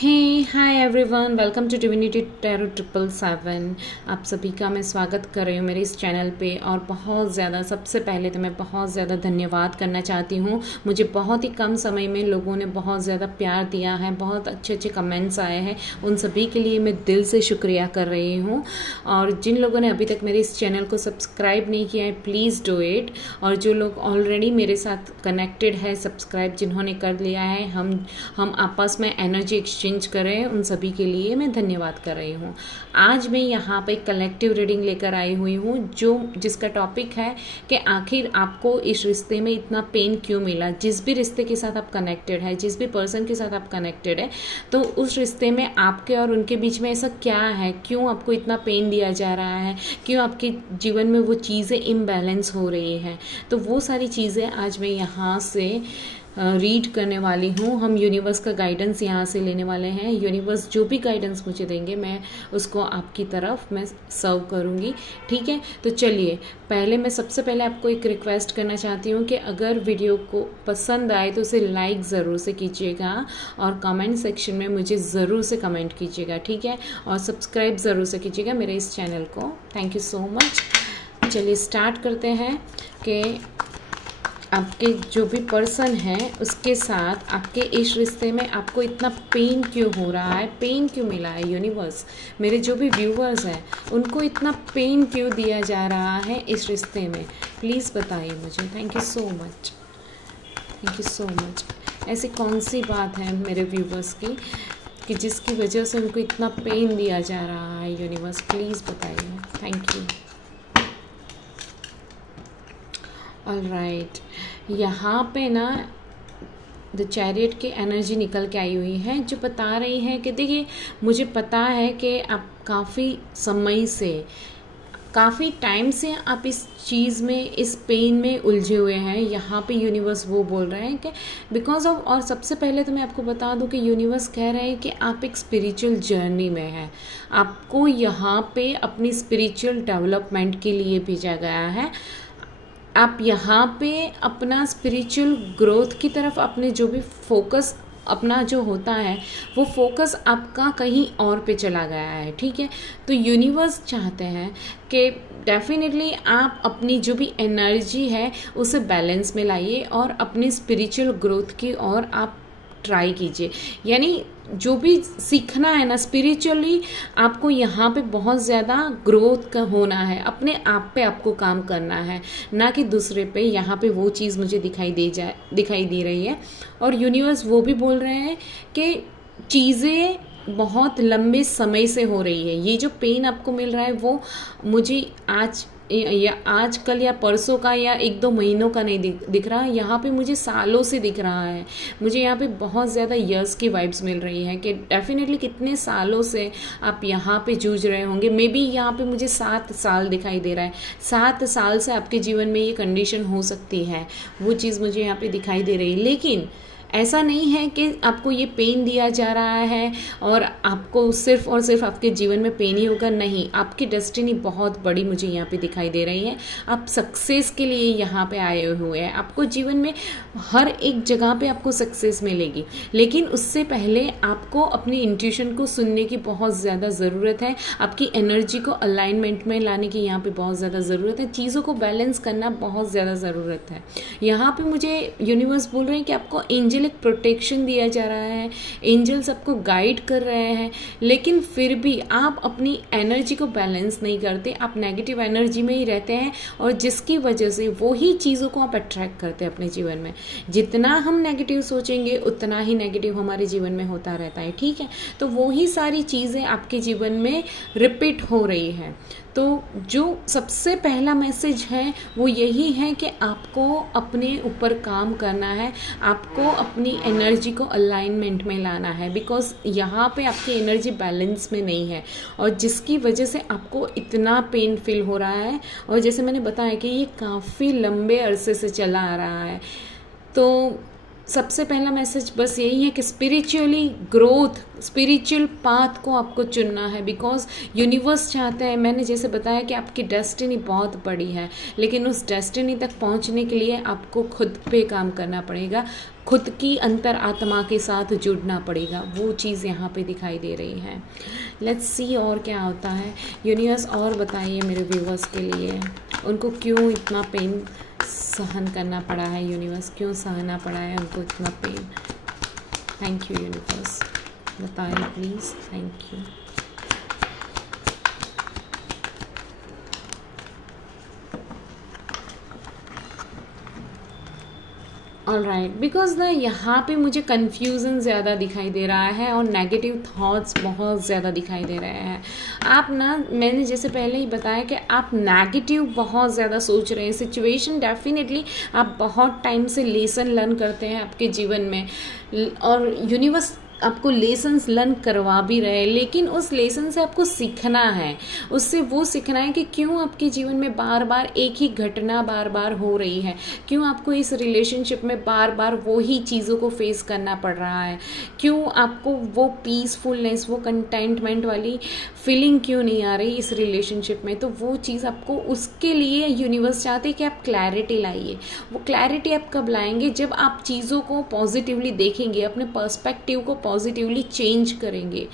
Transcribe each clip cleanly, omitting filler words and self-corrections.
Hey hi everyone, welcome to divinity tarot 777। आप सभी का मैं स्वागत कर रही हूँ मेरे इस चैनल पे। और बहुत ज़्यादा सबसे पहले तो मैं बहुत ज़्यादा धन्यवाद करना चाहती हूँ। मुझे बहुत ही कम समय में लोगों ने बहुत ज़्यादा प्यार दिया है, बहुत अच्छे अच्छे कमेंट्स आए हैं, उन सभी के लिए मैं दिल से शुक्रिया कर रही हूँ। और जिन लोगों ने अभी तक मेरे इस चैनल को सब्सक्राइब नहीं किया है, प्लीज़ डू इट। और जो लोग ऑलरेडी मेरे साथ कनेक्टेड है, सब्सक्राइब जिन्होंने कर लिया है, हम आपस में एनर्जी एक्सचेंज करें, उन सभी के लिए मैं धन्यवाद कर रही हूँ। आज मैं यहाँ पे कलेक्टिव रीडिंग लेकर आई हुई हूँ जिसका टॉपिक है कि आखिर आपको इस रिश्ते में इतना पेन क्यों मिला। जिस भी रिश्ते के साथ आप कनेक्टेड है, जिस भी पर्सन के साथ आप कनेक्टेड है, तो उस रिश्ते में आपके और उनके बीच में ऐसा क्या है, क्यों आपको इतना पेन दिया जा रहा है, क्यों आपके जीवन में वो चीज़ें इम्बैलेंस हो रही हैं। तो वो सारी चीज़ें आज मैं यहाँ से रीड करने वाली हूँ। हम यूनिवर्स का गाइडेंस यहाँ से लेने वाले हैं। यूनिवर्स जो भी गाइडेंस मुझे देंगे मैं उसको आपकी तरफ मैं सर्व करूँगी, ठीक है। तो चलिए, मैं सबसे पहले आपको एक रिक्वेस्ट करना चाहती हूँ कि अगर वीडियो को पसंद आए तो उसे लाइक ज़रूर से कीजिएगा और कमेंट सेक्शन में मुझे ज़रूर से कमेंट कीजिएगा, ठीक है। और सब्सक्राइब ज़रूर से कीजिएगा मेरे इस चैनल को। Thank you so much. चलिए स्टार्ट करते हैं कि आपके जो भी पर्सन है उसके साथ आपके इस रिश्ते में आपको इतना पेन क्यों हो रहा है, पेन क्यों मिला है। यूनिवर्स, मेरे जो भी व्यूवर्स हैं उनको इतना पेन क्यों दिया जा रहा है इस रिश्ते में, प्लीज़ बताइए मुझे। Thank you so much, thank you so much. ऐसी कौन सी बात है मेरे व्यूवर्स की कि जिसकी वजह से उनको इतना पेन दिया जा रहा है। यूनिवर्स प्लीज़ बताइए। Thank you. ऑलराइट, यहाँ पे ना द चैरियट की एनर्जी निकल के आई हुई है जो बता रही है कि देखिए, मुझे पता है कि आप काफ़ी टाइम से आप इस चीज़ में, इस पेन में उलझे हुए हैं। यहाँ पे यूनिवर्स वो बोल रहे हैं कि बिकॉज ऑफ, और सबसे पहले तो मैं आपको बता दूं कि यूनिवर्स कह रहे हैं कि आप एक स्पिरिचुअल जर्नी में हैं। आपको यहाँ पे अपनी स्पिरिचुअल डेवलपमेंट के लिए भेजा गया है। आप यहाँ पे अपना स्पिरिचुअल ग्रोथ की तरफ अपने जो भी फोकस अपना जो होता है वो फोकस आपका कहीं और पे चला गया है, ठीक है। तो यूनिवर्स चाहते हैं कि डेफिनेटली आप अपनी जो भी एनर्जी है उसे बैलेंस में लाइए और अपनी स्पिरिचुअल ग्रोथ की ओर आप ट्राई कीजिए। यानी जो भी सीखना है ना स्पिरिचुअली, आपको यहाँ पे बहुत ज़्यादा ग्रोथ का होना है, अपने आप पे आपको काम करना है, ना कि दूसरे पे। यहाँ पे वो चीज़ मुझे दिखाई दे रही है। और यूनिवर्स वो भी बोल रहे हैं कि चीज़ें बहुत लंबे समय से हो रही है। ये जो पेन आपको मिल रहा है वो मुझे आज कल या परसों का या 1-2 महीनों का नहीं दिख रहा। यहाँ पे मुझे सालों से दिख रहा है। मुझे यहाँ पे बहुत ज़्यादा इयर्स की वाइब्स मिल रही है कि डेफिनेटली कितने सालों से आप यहाँ पे जूझ रहे होंगे। मे बी यहाँ पे मुझे 7 साल दिखाई दे रहा है। 7 साल से आपके जीवन में ये कंडीशन हो सकती है, वो चीज़ मुझे यहाँ पे दिखाई दे रही है। लेकिन ऐसा नहीं है कि आपको ये पेन दिया जा रहा है और आपको सिर्फ और सिर्फ आपके जीवन में पेन ही होगा। नहीं, आपकी डेस्टिनी बहुत बड़ी मुझे यहाँ पे दिखाई दे रही है। आप सक्सेस के लिए यहाँ पे आए हुए हैं। आपको जीवन में हर एक जगह पे आपको सक्सेस मिलेगी, लेकिन उससे पहले आपको अपनी इंट्यूशन को सुनने की बहुत ज़्यादा ज़रूरत है। आपकी एनर्जी को अलाइनमेंट में लाने की यहाँ पे बहुत ज़्यादा ज़रूरत है। चीज़ों को बैलेंस करना बहुत ज़्यादा ज़रूरत है। यहाँ पे मुझे यूनिवर्स बोल रहे हैं कि आपको एंजल एक प्रोटेक्शन दिया जा रहा है, एंजल्स आपको गाइड कर रहे हैं, लेकिन फिर भी आप अपनी एनर्जी को बैलेंस नहीं करते। आप नेगेटिव एनर्जी में ही रहते हैं और जिसकी वजह से वही चीज़ों को आप अट्रैक्ट करते हैं अपने जीवन में। जितना हम नेगेटिव सोचेंगे उतना ही नेगेटिव हमारे जीवन में होता रहता है, ठीक है। तो वही सारी चीज़ें आपके जीवन में रिपीट हो रही है। तो जो सबसे पहला मैसेज है वो यही है कि आपको अपने ऊपर काम करना है, आपको अपनी एनर्जी को अलाइनमेंट में लाना है। बिकॉज यहाँ पे आपकी एनर्जी बैलेंस में नहीं है और जिसकी वजह से आपको इतना पेन फील हो रहा है। और जैसे मैंने बताया कि ये काफ़ी लंबे अरसे से चला आ रहा है। तो सबसे पहला मैसेज बस यही है कि स्पिरिचुअली ग्रोथ, स्पिरिचुअल पाथ को आपको चुनना है, बिकॉज यूनिवर्स चाहता है, मैंने जैसे बताया कि आपकी डेस्टिनी बहुत बड़ी है, लेकिन उस डेस्टिनी तक पहुंचने के लिए आपको खुद पे काम करना पड़ेगा, खुद की अंतर आत्मा के साथ जुड़ना पड़ेगा। वो चीज़ यहाँ पे दिखाई दे रही है। लेट्स सी और क्या होता है। यूनिवर्स और बताइए मेरे व्यूवर्स के लिए, उनको क्यों इतना पेन सहन करना पड़ा है, यूनिवर्स क्यों सहना पड़ा है उनको इतना पेन। थैंक यू यूनिवर्स, बताइए please, thank you. Alright, because ना यहाँ पे मुझे कन्फ्यूज़न ज़्यादा दिखाई दे रहा है और नेगेटिव थॉट्स बहुत ज़्यादा दिखाई दे रहे हैं। आप ना, मैंने जैसे पहले ही बताया कि आप नेगेटिव बहुत ज़्यादा सोच रहे हैं। सिचुएशन डेफिनेटली आप बहुत टाइम से लेसन लर्न करते हैं आपके जीवन में, और यूनिवर्स आपको लेसन्स लर्न करवा भी रहे हैं, लेकिन उस लेसन से आपको सीखना है, उससे वो सीखना है कि क्यों आपके जीवन में बार बार एक ही घटना बार बार हो रही है, क्यों आपको इस रिलेशनशिप में बार बार वो ही चीज़ों को फेस करना पड़ रहा है, क्यों आपको वो पीसफुलनेस, वो कंटेंटमेंट वाली फीलिंग क्यों नहीं आ रही इस रिलेशनशिप में। तो वो चीज़ आपको, उसके लिए यूनिवर्स चाहते हैं कि आप क्लैरिटी लाइए। वो क्लैरिटी आप कब लाएंगे, जब आप चीज़ों को पॉजिटिवली देखेंगे, अपने पर्सपेक्टिव को पॉजिटिवली चेंज करेंगे।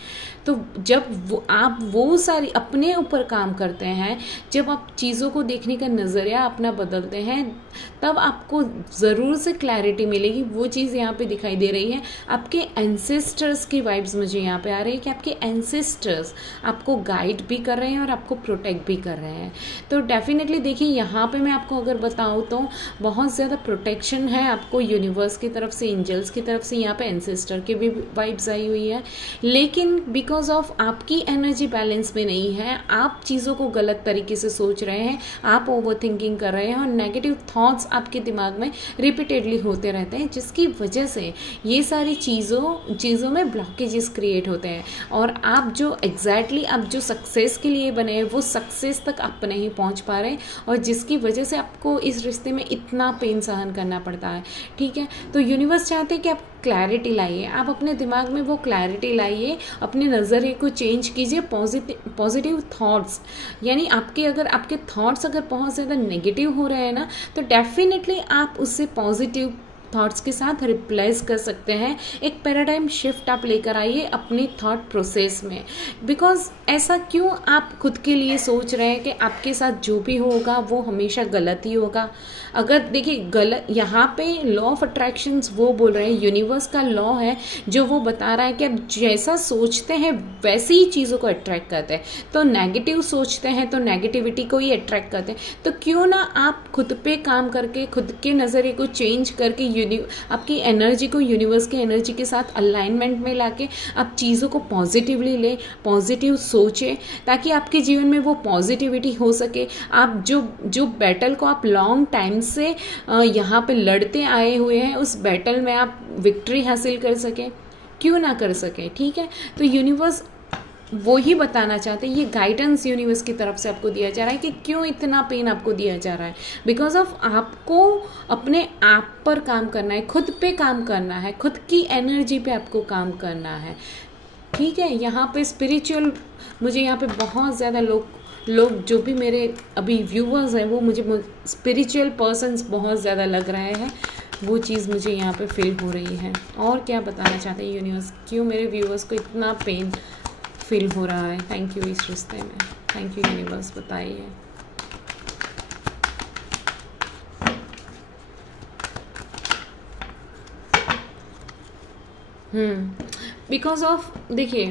तो जब आप वो सारी अपने ऊपर काम करते हैं, जब आप चीज़ों को देखने का नज़रिया अपना बदलते हैं, तब आपको ज़रूर से क्लैरिटी मिलेगी। वो चीज़ यहाँ पे दिखाई दे रही है। आपके एंसेस्टर्स की वाइब्स मुझे यहाँ पे आ रही है कि आपके एंसेस्टर्स आपको गाइड भी कर रहे हैं और आपको प्रोटेक्ट भी कर रहे हैं। तो डेफिनेटली देखिए, यहाँ पे मैं आपको अगर बताऊँ तो बहुत ज़्यादा प्रोटेक्शन है आपको यूनिवर्स की तरफ से, एंजल्स की तरफ से, यहाँ पे एंसेस्टर की भी वाइब्स आई हुई है। लेकिन बिकॉज ऑफ आपकी एनर्जी बैलेंस में नहीं है, आप चीज़ों को गलत तरीके से सोच रहे हैं, आप ओवर थिंकिंग कर रहे हैं और नेगेटिव थॉट्स आपके दिमाग में रिपीटेडली होते रहते हैं, जिसकी वजह से ये सारी चीज़ों में ब्लॉकेजेस क्रिएट होते हैं। और आप जो एग्जैक्टली आप जो सक्सेस के लिए बने हैं, वो सक्सेस तक आप नहीं पहुंच पा रहे हैं, और जिसकी वजह से आपको इस रिश्ते में इतना पेन सहन करना पड़ता है। ठीक है, तो यूनिवर्स चाहते हैं कि आप क्लैरिटी लाइए, आप अपने दिमाग में वो क्लैरिटी लाइए, अपने नज़रिए को चेंज कीजिए। पॉजिटिव थॉट्स, यानी आपके थॉट्स अगर बहुत ज़्यादा नेगेटिव हो रहे हैं ना, तो डेफिनेटली आप उससे पॉजिटिव थॉट्स के साथ रिप्लेस कर सकते हैं। एक पैराडाइम शिफ्ट आप लेकर आइए अपनी थॉट प्रोसेस में। बिकॉज ऐसा क्यों आप खुद के लिए सोच रहे हैं कि आपके साथ जो भी होगा वो हमेशा गलत ही होगा। अगर देखिए, गलत, यहाँ पे लॉ ऑफ अट्रैक्शंस वो बोल रहे हैं, यूनिवर्स का लॉ है जो वो बता रहा है कि आप जैसा सोचते हैं वैसी ही चीज़ों को अट्रैक्ट करते हैं। तो नेगेटिव सोचते हैं तो नेगेटिविटी को ही अट्रैक्ट करते हैं। तो क्यों ना आप खुद पे काम करके, खुद के नज़रिए को चेंज करके, आपकी एनर्जी को यूनिवर्स की एनर्जी के साथ अलाइनमेंट में लाके आप चीज़ों को पॉजिटिवली ले, पॉजिटिव सोचें, ताकि आपके जीवन में वो पॉजिटिविटी हो सके। आप जो बैटल को आप लॉन्ग टाइम से यहाँ पे लड़ते आए हुए हैं, उस बैटल में आप विक्ट्री हासिल कर सकें, क्यों ना कर सकें। ठीक है, तो यूनिवर्स वो ही बताना चाहते हैं, ये गाइडेंस यूनिवर्स की तरफ से आपको दिया जा रहा है कि क्यों इतना पेन आपको दिया जा रहा है। बिकॉज ऑफ आपको अपने आप पर काम करना है, खुद पे काम करना है, खुद की एनर्जी पे आपको काम करना है। ठीक है, यहाँ पे स्पिरिचुअल, मुझे यहाँ पे बहुत ज़्यादा लोग जो भी मेरे अभी व्यूवर्स हैं, वो मुझे स्पिरिचुअल पर्सन्स बहुत ज़्यादा लग रहे हैं। वो चीज़ मुझे यहाँ पे फील हो रही है। और क्या बताना चाहते हैं यूनिवर्स, क्यों मेरे व्यूवर्स को इतना पेन फील हो रहा है। थैंक यू इस रिश्ते में, थैंक यू यूनिवर्स, बताइए। बिकॉज ऑफ, देखिए,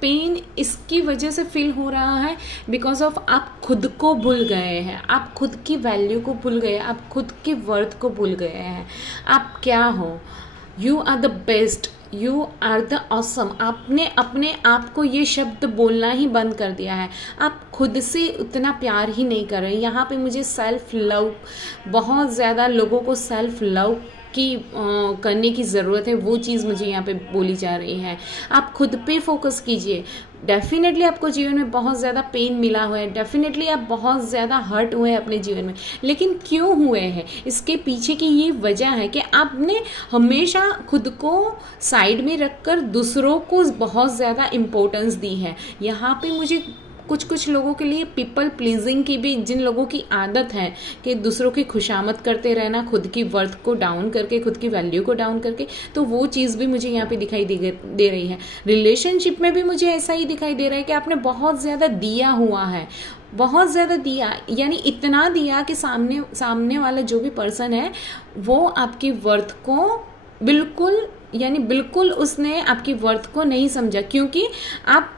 पेन इसकी वजह से फील हो रहा है बिकॉज ऑफ आप खुद को भूल गए हैं, आप खुद की वैल्यू को भूल गए, आप खुद की वर्थ को भूल गए हैं। आप क्या हो, you are the best, you are the awesome. आपने अपने आप को ये शब्द बोलना ही बंद कर दिया है। आप खुद से उतना प्यार ही नहीं कर रहे। यहाँ पे मुझे सेल्फ लव, बहुत ज़्यादा लोगों को सेल्फ लव की करने की ज़रूरत है। वो चीज़ मुझे यहाँ पे बोली जा रही है। आप खुद पे फोकस कीजिए। डेफिनेटली आपको जीवन में बहुत ज़्यादा पेन मिला हुआ है, डेफिनेटली आप बहुत ज़्यादा हर्ट हुए हैं अपने जीवन में, लेकिन क्यों हुए हैं इसके पीछे की ये वजह है कि आपने हमेशा खुद को साइड में रखकर दूसरों को बहुत ज़्यादा इम्पोर्टेंस दी है। यहाँ पे मुझे कुछ लोगों के लिए पीपल प्लीजिंग की भी, जिन लोगों की आदत है कि दूसरों की खुशामद करते रहना, खुद की वर्थ को डाउन करके, खुद की वैल्यू को डाउन करके, तो वो चीज़ भी मुझे यहाँ पे दिखाई दे रही है। रिलेशनशिप में भी मुझे ऐसा ही दिखाई दे रहा है कि आपने बहुत ज़्यादा दिया हुआ है, बहुत ज़्यादा दिया, यानी इतना दिया कि सामने वाला जो भी पर्सन है वो आपकी वर्थ को बिल्कुल उसने आपकी वर्थ को नहीं समझा, क्योंकि आप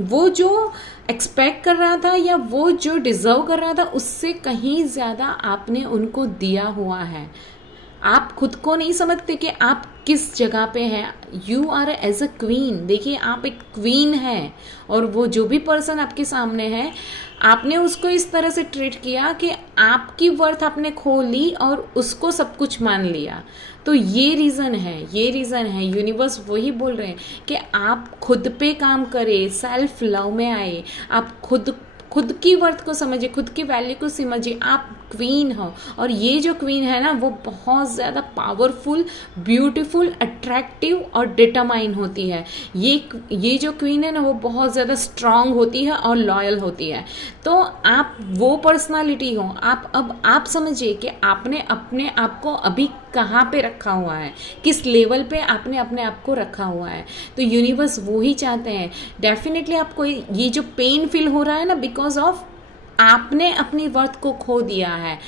वो जो एक्सपेक्ट कर रहा था या वो जो डिजर्व कर रहा था उससे कहीं ज़्यादा आपने उनको दिया हुआ है। आप खुद को नहीं समझते कि आप किस जगह पे हैं। You are as a queen. देखिए, आप एक क्वीन हैं और वो जो भी पर्सन आपके सामने है, आपने उसको इस तरह से ट्रीट किया कि आपकी वर्थ आपने खो ली और उसको सब कुछ मान लिया। तो ये रीज़न है यूनिवर्स वही बोल रहे हैं कि आप खुद पे काम करें, सेल्फ लव में आए, आप खुद की वर्थ को समझिए, खुद की वैल्यू को समझिए। आप क्वीन हो और ये जो क्वीन है ना वो बहुत ज़्यादा पावरफुल, ब्यूटीफुल, अट्रैक्टिव और डिटरमाइन होती है। ये जो क्वीन है ना वो बहुत ज़्यादा स्ट्रांग होती है और लॉयल होती है। तो आप वो पर्सनालिटी हो। आप समझिए कि आपने अपने आप को अभी कहाँ पे रखा हुआ है, किस लेवल पे आपने अपने आप को रखा हुआ है। तो यूनिवर्स वो ही चाहते हैं। डेफिनेटली आपको ये जो पेन फील हो रहा है ना, बिकॉज ऑफ आपने अपनी वर्थ को खो दिया है।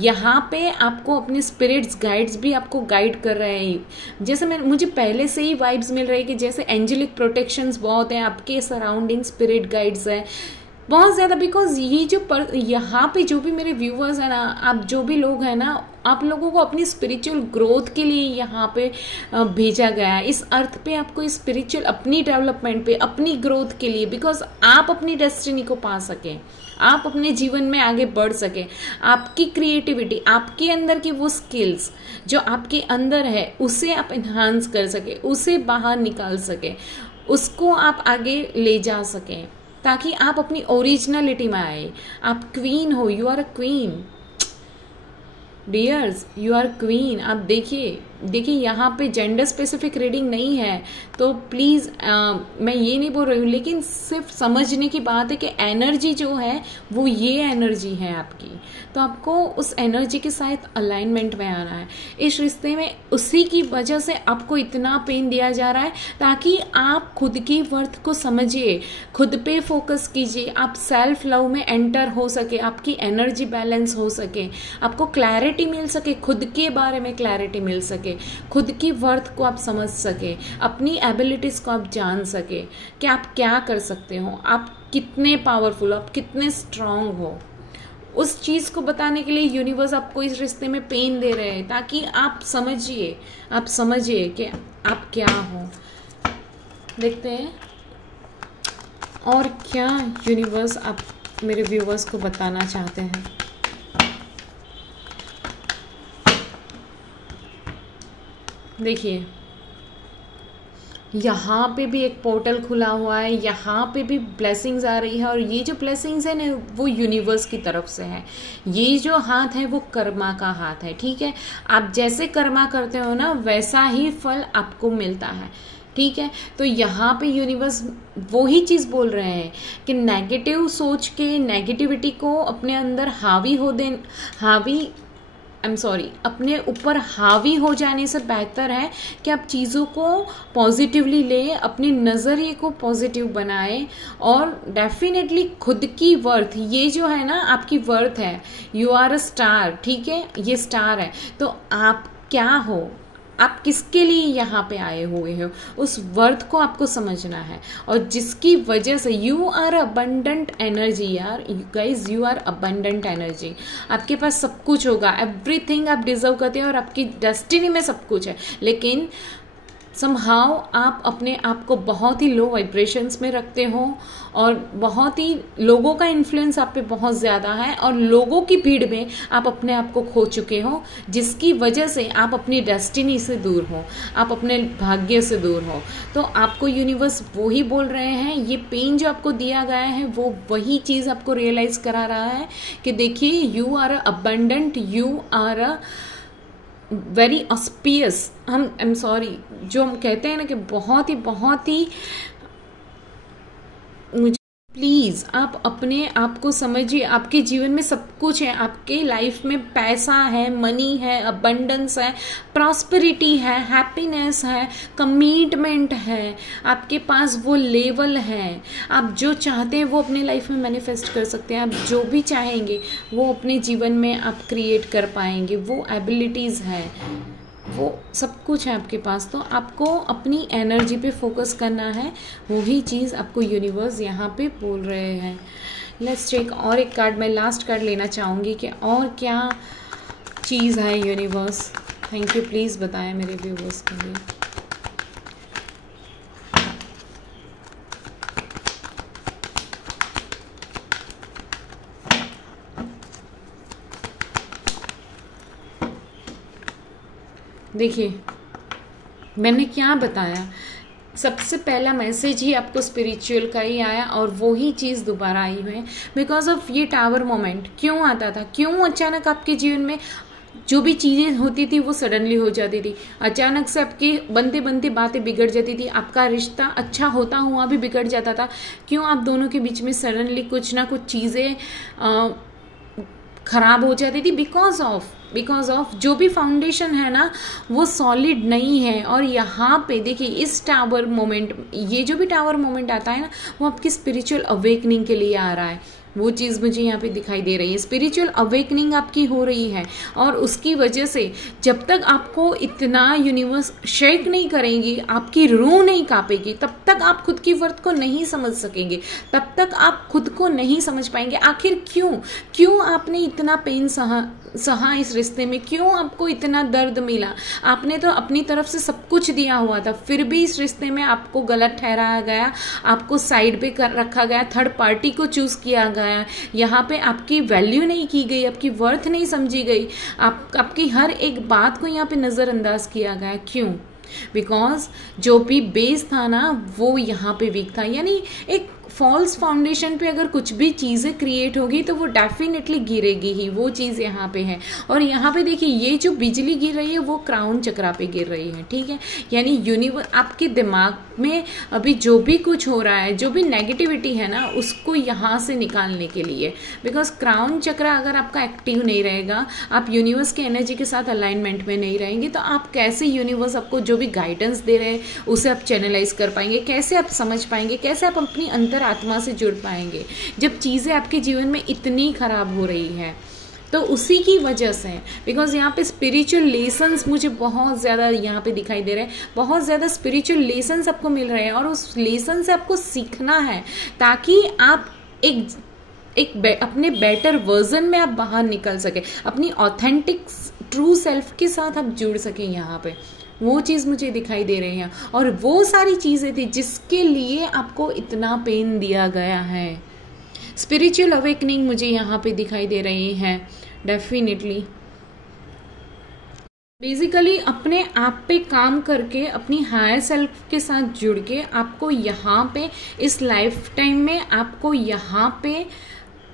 यहाँ पे आपको अपने स्पिरिट्स गाइड्स भी आपको गाइड कर रहे हैं। जैसे मुझे पहले से ही वाइब्स मिल रही है कि जैसे एंजेलिक प्रोटेक्शंस बहुत हैं आपके सराउंडिंग, स्पिरिट गाइड्स हैं बहुत ज़्यादा। बिकॉज ये जो यहाँ पे जो भी मेरे व्यूवर्स हैं ना, आप जो भी लोग हैं ना, आप लोगों को अपनी स्पिरिचुअल ग्रोथ के लिए यहाँ पे भेजा गया है। इस अर्थ पे आपको स्पिरिचुअल अपनी डेवलपमेंट पे, अपनी ग्रोथ के लिए, बिकॉज आप अपनी डेस्टिनी को पा सकें, आप अपने जीवन में आगे बढ़ सके, आपकी क्रिएटिविटी, आपके अंदर की वो स्किल्स जो आपके अंदर है उसे आप इन्हांस कर सके, उसे बाहर निकाल सके, उसको आप आगे ले जा सकें, ताकि आप अपनी ओरिजिनलिटी में आए। आप क्वीन हो, you are a queen dears, you are queen. आप देखिए यहाँ पे जेंडर स्पेसिफिक रीडिंग नहीं है, तो प्लीज़ मैं ये नहीं बोल रही हूँ, लेकिन सिर्फ समझने की बात है कि एनर्जी जो है वो ये एनर्जी है आपकी। तो आपको उस एनर्जी के साथ अलाइनमेंट में आना है। इस रिश्ते में उसी की वजह से आपको इतना पेन दिया जा रहा है, ताकि आप खुद की वर्थ को समझिए, खुद पे फोकस कीजिए, आप सेल्फ लव में एंटर हो सके, आपकी एनर्जी बैलेंस हो सके, आपको क्लैरिटी मिल सके, खुद के बारे में क्लैरिटी मिल सके, खुद की वर्थ को आप समझ सके, अपनी एबिलिटीज को आप जान सके कि आप क्या कर सकते हो, आप कितने पावरफुल, आप कितने स्ट्रांग हो। उस चीज को बताने के लिए यूनिवर्स आपको इस रिश्ते में पेन दे रहे हैं, ताकि आप समझिए कि आप क्या हो। देखते हैं और क्या यूनिवर्स आप मेरे व्यूवर्स को बताना चाहते हैं। देखिए, यहाँ पे भी एक पोर्टल खुला हुआ है, यहाँ पे भी ब्लेसिंग्स आ रही है, और ये जो ब्लेसिंग्स है ना वो यूनिवर्स की तरफ से है। ये जो हाथ है वो कर्मा का हाथ है, ठीक है। आप जैसे कर्मा करते हो ना वैसा ही फल आपको मिलता है, ठीक है। तो यहाँ पे यूनिवर्स वही चीज़ बोल रहे हैं कि नेगेटिव सोच के, नेगेटिविटी को अपने अंदर अपने ऊपर हावी हो जाने से बेहतर है कि आप चीज़ों को पॉजिटिवली ले, अपने नज़रिए को पॉजिटिव बनाए, और डेफिनेटली खुद की वर्थ, ये जो है ना आपकी वर्थ है, यू आर अ स्टार, ठीक है, ये स्टार है। तो आप क्या हो, आप किसके लिए यहाँ पे आए हुए हो, उस वर्थ को आपको समझना है। और जिसकी वजह से यू आर अबंडेंट एनर्जी यार, guys you are abundant energy. आपके पास सब कुछ होगा, एवरीथिंग आप डिजर्व करते हैं और आपकी डेस्टिनी में सब कुछ है, लेकिन समहाउ आप अपने आप को बहुत ही लो वाइब्रेशंस में रखते हो और बहुत ही लोगों का इन्फ्लुएंस आप पे बहुत ज़्यादा है और लोगों की भीड़ में आप अपने आप को खो चुके हो, जिसकी वजह से आप अपनी डेस्टिनी से दूर हो, आप अपने भाग्य से दूर हो। तो आपको यूनिवर्स वो ही बोल रहे हैं, ये पेन जो आपको दिया गया है वो वही चीज़ आपको रियलाइज़ करा रहा है कि देखिए you are abundant, you are a very auspicious. हम आई एम सॉरी जो हम कहते हैं ना कि बहुत ही मुझे प्लीज़ आप अपने आप को समझिए, आपके जीवन में सब कुछ है, आपके लाइफ में पैसा है, मनी है, अबंडेंस है, प्रॉस्पेरिटी है, हैप्पीनेस है, कमिटमेंट है, आपके पास वो लेवल है। आप जो चाहते हैं वो अपने लाइफ में मैनिफेस्ट कर सकते हैं, आप जो भी चाहेंगे वो अपने जीवन में आप क्रिएट कर पाएंगे, वो एबिलिटीज़ है, वो सब कुछ है आपके पास। तो आपको अपनी एनर्जी पे फोकस करना है, वही चीज़ आपको यूनिवर्स यहाँ पे बोल रहे हैं। लेट्स चेक और एक कार्ड, मैं लास्ट कार्ड लेना चाहूँगी कि और क्या चीज़ है यूनिवर्स। थैंक यू, प्लीज़ बताएं मेरे व्यूवर्स के लिए। देखिए मैंने क्या बताया, सबसे पहला मैसेज ही आपको स्पिरिचुअल का ही आया और वो ही चीज़ दोबारा आई हुई है। बिकॉज ऑफ ये टावर मोमेंट क्यों आता था, क्यों अचानक आपके जीवन में जो भी चीज़ें होती थी वो सडनली हो जाती थी, अचानक से आपकी बनते बनते बातें बिगड़ जाती थी, आपका रिश्ता अच्छा होता हुआ भी बिगड़ जाता था। क्यों आप दोनों के बीच में सडनली कुछ ना कुछ चीज़ें खराब हो जाती थी, बिकॉज ऑफ जो भी फाउंडेशन है ना वो सॉलिड नहीं है। और यहाँ पे देखिए इस टावर मोमेंट, ये जो भी टावर मोमेंट आता है ना वो आपकी स्पिरिचुअल अवेकनिंग के लिए आ रहा है, वो चीज़ मुझे यहाँ पे दिखाई दे रही है। स्पिरिचुअल अवेकनिंग आपकी हो रही है और उसकी वजह से जब तक आपको इतना यूनिवर्स शेक नहीं करेंगी, आपकी रूह नहीं कांपेगी, तब तक आप खुद की वर्थ को नहीं समझ सकेंगे, तब तक आप खुद को नहीं समझ पाएंगे। आखिर क्यों आपने इतना पेन सहा इस रिश्ते में, क्यों आपको इतना दर्द मिला। आपने तो अपनी तरफ से सब कुछ दिया हुआ था, फिर भी इस रिश्ते में आपको गलत ठहराया गया, आपको साइड पे रखा गया, थर्ड पार्टी को चूज किया गया, यहाँ पे आपकी वैल्यू नहीं की गई, आपकी वर्थ नहीं समझी गई, आपकी हर एक बात को यहाँ पे नज़रअंदाज किया गया। क्यों? बिकॉज जो भी बेस था ना वो यहाँ पे वीक था। यानी एक फॉल्स फाउंडेशन पे अगर कुछ भी चीज़ें क्रिएट होगी तो वो डेफिनेटली गिरेगी ही, वो चीज़ यहाँ पे है। और यहाँ पे देखिए ये जो बिजली गिर रही है वो क्राउन चक्रा पे गिर रही है, ठीक है। यानी यूनिवर्स आपके दिमाग में अभी जो भी कुछ हो रहा है, जो भी नेगेटिविटी है ना उसको यहाँ से निकालने के लिए, बिकॉज क्राउन चक्रा अगर आपका एक्टिव नहीं रहेगा, आप यूनिवर्स के एनर्जी के साथ अलाइनमेंट में नहीं रहेंगे, तो आप कैसे यूनिवर्स आपको जो भी गाइडेंस दे रहे हैं उसे आप चैनलाइज कर पाएंगे, कैसे आप समझ पाएंगे, कैसे आप अपनी अंतर आत्मा से जुड़ पाएंगे जब चीज़ें आपके जीवन में इतनी खराब हो रही है। तो उसी की वजह से, बिकॉज यहाँ पे स्पिरिचुअल लेसन्स मुझे बहुत ज़्यादा यहाँ पे दिखाई दे रहे हैं, बहुत ज़्यादा स्पिरिचुअल लेसन्स आपको मिल रहे हैं और उस लेसन से आपको सीखना है ताकि आप अपने बेटर वर्जन में आप बाहर निकल सके, अपनी ऑथेंटिक ट्रू सेल्फ के साथ आप जुड़ सकें। यहाँ पे वो चीज़ मुझे दिखाई दे रही है और वो सारी चीज़ें थी जिसके लिए आपको इतना पेन दिया गया है। स्पिरिचुअल अवेकनिंग मुझे यहाँ पे दिखाई दे रही है डेफिनेटली। बेसिकली अपने आप पे काम करके अपनी हायर सेल्फ के साथ जुड़ के आपको यहाँ पे इस लाइफ टाइम में आपको यहाँ पे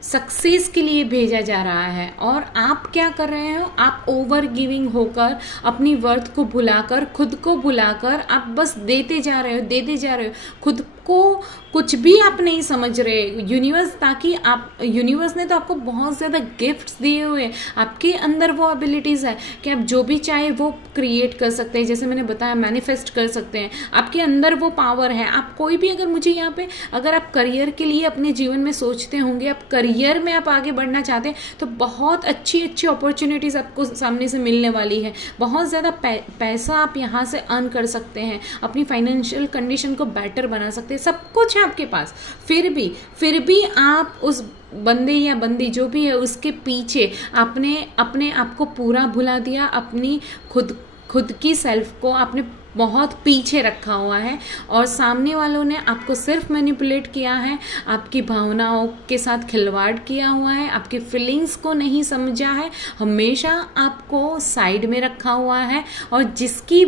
सक्सेस के लिए भेजा जा रहा है। और आप क्या कर रहे हो, आप ओवर गिविंग होकर अपनी वर्थ को भुलाकर, खुद को भुलाकर आप बस देते जा रहे हो, खुद को कुछ भी आप नहीं समझ रहे यूनिवर्स, ताकि आप यूनिवर्स ने तो आपको बहुत ज़्यादा गिफ्ट्स दिए हुए हैं, आपके अंदर वो एबिलिटीज़ है कि आप जो भी चाहे वो क्रिएट कर सकते हैं, जैसे मैंने बताया मैनिफेस्ट कर सकते हैं, आपके अंदर वो पावर है। आप कोई भी अगर मुझे यहाँ पे अगर आप करियर के लिए अपने जीवन में सोचते होंगे, आप करियर में आप आगे बढ़ना चाहते हैं तो बहुत अच्छी अपॉर्चुनिटीज़ आपको सामने से मिलने वाली है, बहुत ज़्यादा पैसा आप यहाँ से अर्न कर सकते हैं, अपनी फाइनेंशियल कंडीशन को बेटर बना सकते हैं, सब कुछ है आपके पास। फिर भी आप उस बंदे या बंदी जो भी है उसके पीछे आपने अपने आप को पूरा भुला दिया, अपनी खुद की सेल्फ को आपने बहुत पीछे रखा हुआ है और सामने वालों ने आपको सिर्फ मैनिपुलेट किया है, आपकी भावनाओं के साथ खिलवाड़ किया हुआ है, आपकी फीलिंग्स को नहीं समझा है, हमेशा आपको साइड में रखा हुआ है और जिसकी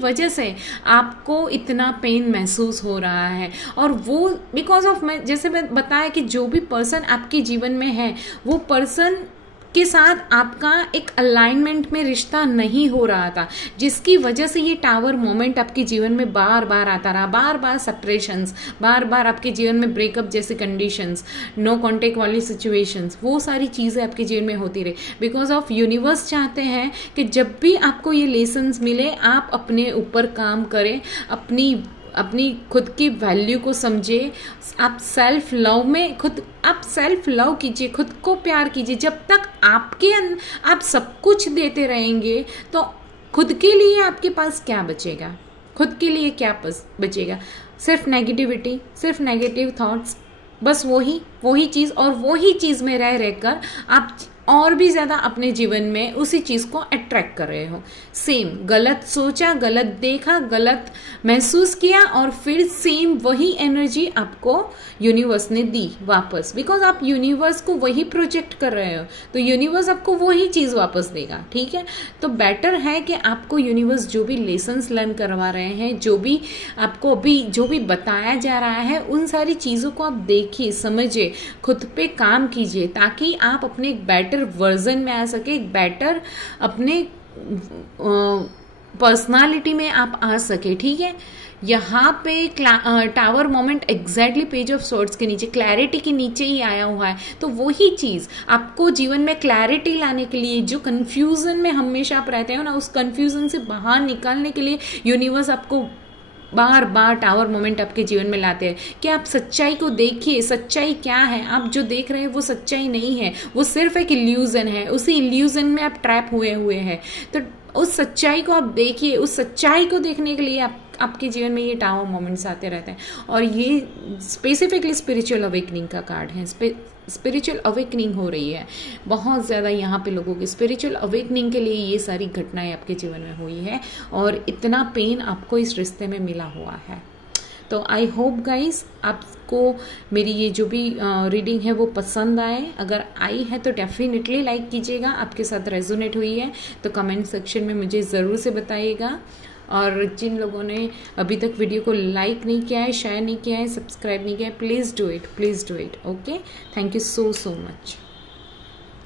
वजह से आपको इतना पेन महसूस हो रहा है। और वो बिकॉज ऑफ जैसे मैं बताया कि जो भी पर्सन आपके जीवन में है वो पर्सन के साथ आपका एक अलाइनमेंट में रिश्ता नहीं हो रहा था, जिसकी वजह से ये टावर मोमेंट आपके जीवन में बार बार आता रहा, बार बार सेपरेशंस, बार बार आपके जीवन में ब्रेकअप जैसे कंडीशंस, नो कॉन्टेक्ट वाली सिचुएशंस, वो सारी चीज़ें आपके जीवन में होती रही। बिकॉज ऑफ यूनिवर्स चाहते हैं कि जब भी आपको ये लेसन्स मिले आप अपने ऊपर काम करें, अपनी खुद की वैल्यू को समझे, आप सेल्फ लव कीजिए, खुद को प्यार कीजिए। जब तक आप सब कुछ देते रहेंगे तो खुद के लिए आपके पास क्या बचेगा? खुद के लिए क्या बचेगा? सिर्फ नेगेटिविटी, सिर्फ नेगेटिव थॉट्स, बस वही चीज़ और वही चीज़ में रहकर आप और भी ज़्यादा अपने जीवन में उसी चीज़ को अट्रैक्ट कर रहे हो। सेम गलत सोचा, गलत देखा, गलत महसूस किया और फिर सेम वही एनर्जी आपको यूनिवर्स ने दी वापस। बिकॉज आप यूनिवर्स को वही प्रोजेक्ट कर रहे हो तो यूनिवर्स आपको वही चीज़ वापस देगा। ठीक है, तो बेटर है कि आपको यूनिवर्स जो भी लेसन्स लर्न करवा रहे हैं, जो भी आपको अभी जो भी बताया जा रहा है, उन सारी चीज़ों को आप देखिए, समझिए, खुद पे काम कीजिए ताकि आप अपने एक बेटर वर्जन में आ सके, एक बेटर अपने पर्सनालिटी में आप आ सके। ठीक है, यहाँ पे tower moment exactly page of swords के नीचे, क्लैरिटी के नीचे ही आया हुआ है। तो वही चीज़ आपको जीवन में क्लैरिटी लाने के लिए, जो कन्फ्यूज़न में हमेशा आप रहते हो ना, उस कन्फ्यूज़न से बाहर निकालने के लिए यूनिवर्स आपको बार बार टावर मोमेंट आपके जीवन में लाते हैं कि आप सच्चाई को देखिए। सच्चाई क्या है? आप जो देख रहे हैं वो सच्चाई नहीं है, वो सिर्फ एक इल्यूजन है। उसी इल्यूजन में आप ट्रैप हुए हैं। तो उस सच्चाई को आप देखिए। उस सच्चाई को देखने के लिए आपके जीवन में ये टावर मोमेंट्स आते रहते हैं। और ये स्पेसिफिकली स्पिरिचुअल अवेकनिंग का कार्ड है। स्पिरिचुअल अवेकनिंग हो रही है बहुत ज़्यादा यहाँ पे लोगों की। स्पिरिचुअल अवेकनिंग के लिए ये सारी घटनाएं आपके जीवन में हुई है और इतना पेन आपको इस रिश्ते में मिला हुआ है। तो आई होप गाइस आपको मेरी ये जो भी रीडिंग है वो पसंद आए। अगर आई है तो डेफिनेटली लाइक कीजिएगा। आपके साथ रेजोनेट हुई है तो कमेंट सेक्शन में मुझे ज़रूर से बताइएगा। और जिन लोगों ने अभी तक वीडियो को लाइक नहीं किया है, शेयर नहीं किया है, सब्सक्राइब नहीं किया है, please do it, okay. Thank you so much.